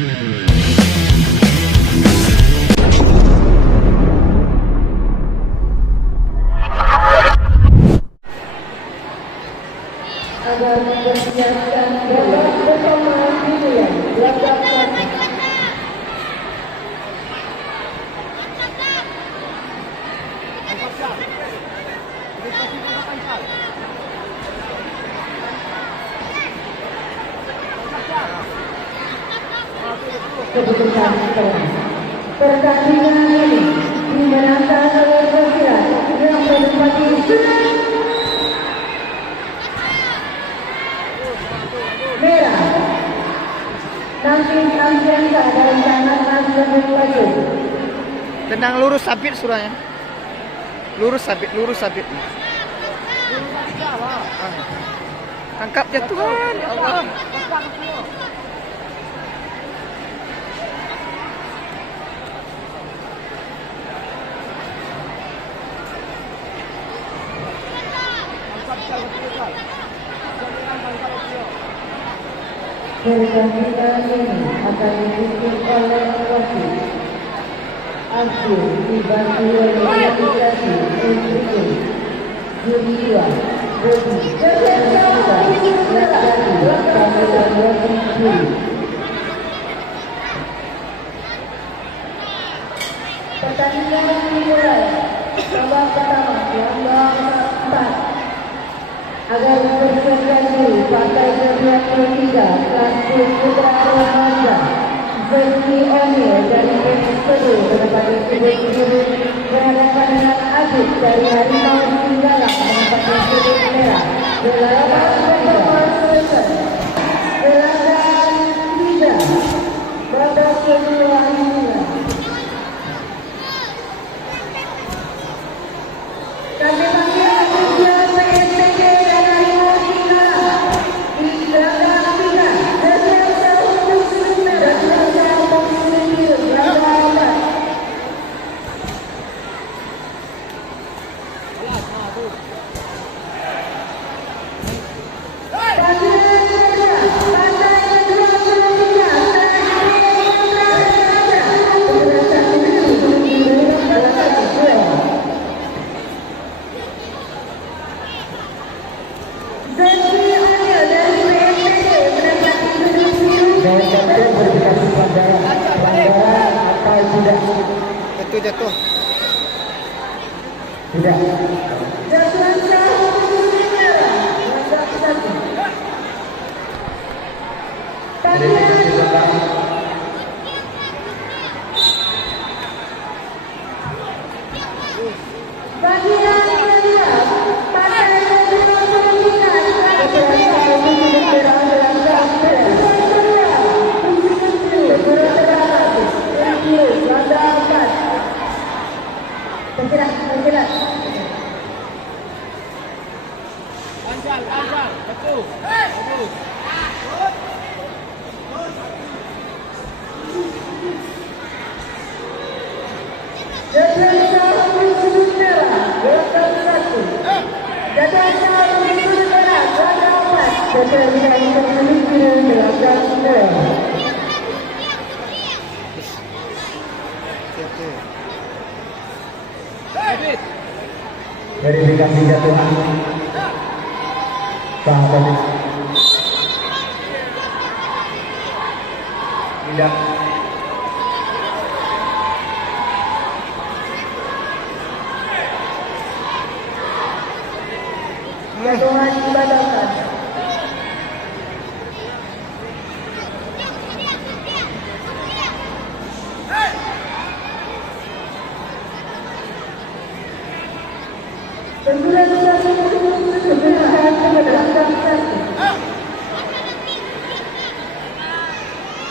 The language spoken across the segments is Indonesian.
Agar mempersiapkan babak pertama pilihan belakang kaki. Keputusan pertandingan ini dimenangkan oleh pesilat yang menempati merah. Nanti Amjengka dari tangan Nasrul Maju. Tendang lurus sabit suranya. Lurus sabit, lurus sabit. Tangkap jatuhan, ya Allah. Pertandingan ini akan dipimpin oleh wasit. Akhir dibantu oleh Aplikasi Enrique Julia Bodi Laki-laki Kamila Wati. Pertandingan dimulai. Babak pertama gelombang 4. Agar mempersiapkan diri partai ke-23 Klasus Putra Remaja Versi O'Neil dari PSPD menempati sudut biru berhadapan dengan Adit dari Harimau Singgalang menempati sudut merah. Belasan performance session Belasan Liga babak kedua dimulai. Kami panggil usia PSPD dan Harimau Singgalang di belakang final. Bersiap untuk sudut merah, bersiap untuk sudut biru belakang 4. Itu jatuh. Tidak. Betul. Bagus. Verifikasi jatuhan sahabat tidak jatuhan dibatalkan.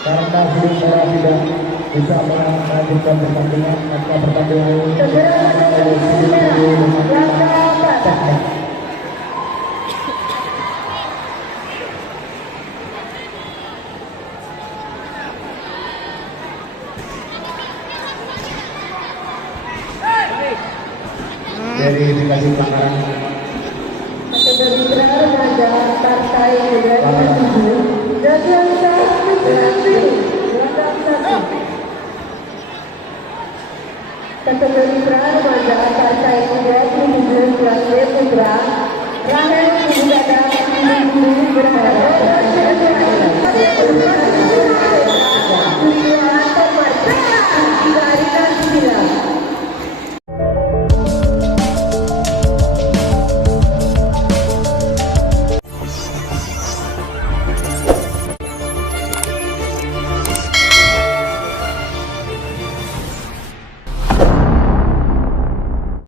Karena belum tidak bisa melanjutkan pertandingan, maka pertandingan ini dari dikasih pelanggaran. Kategori remaja partai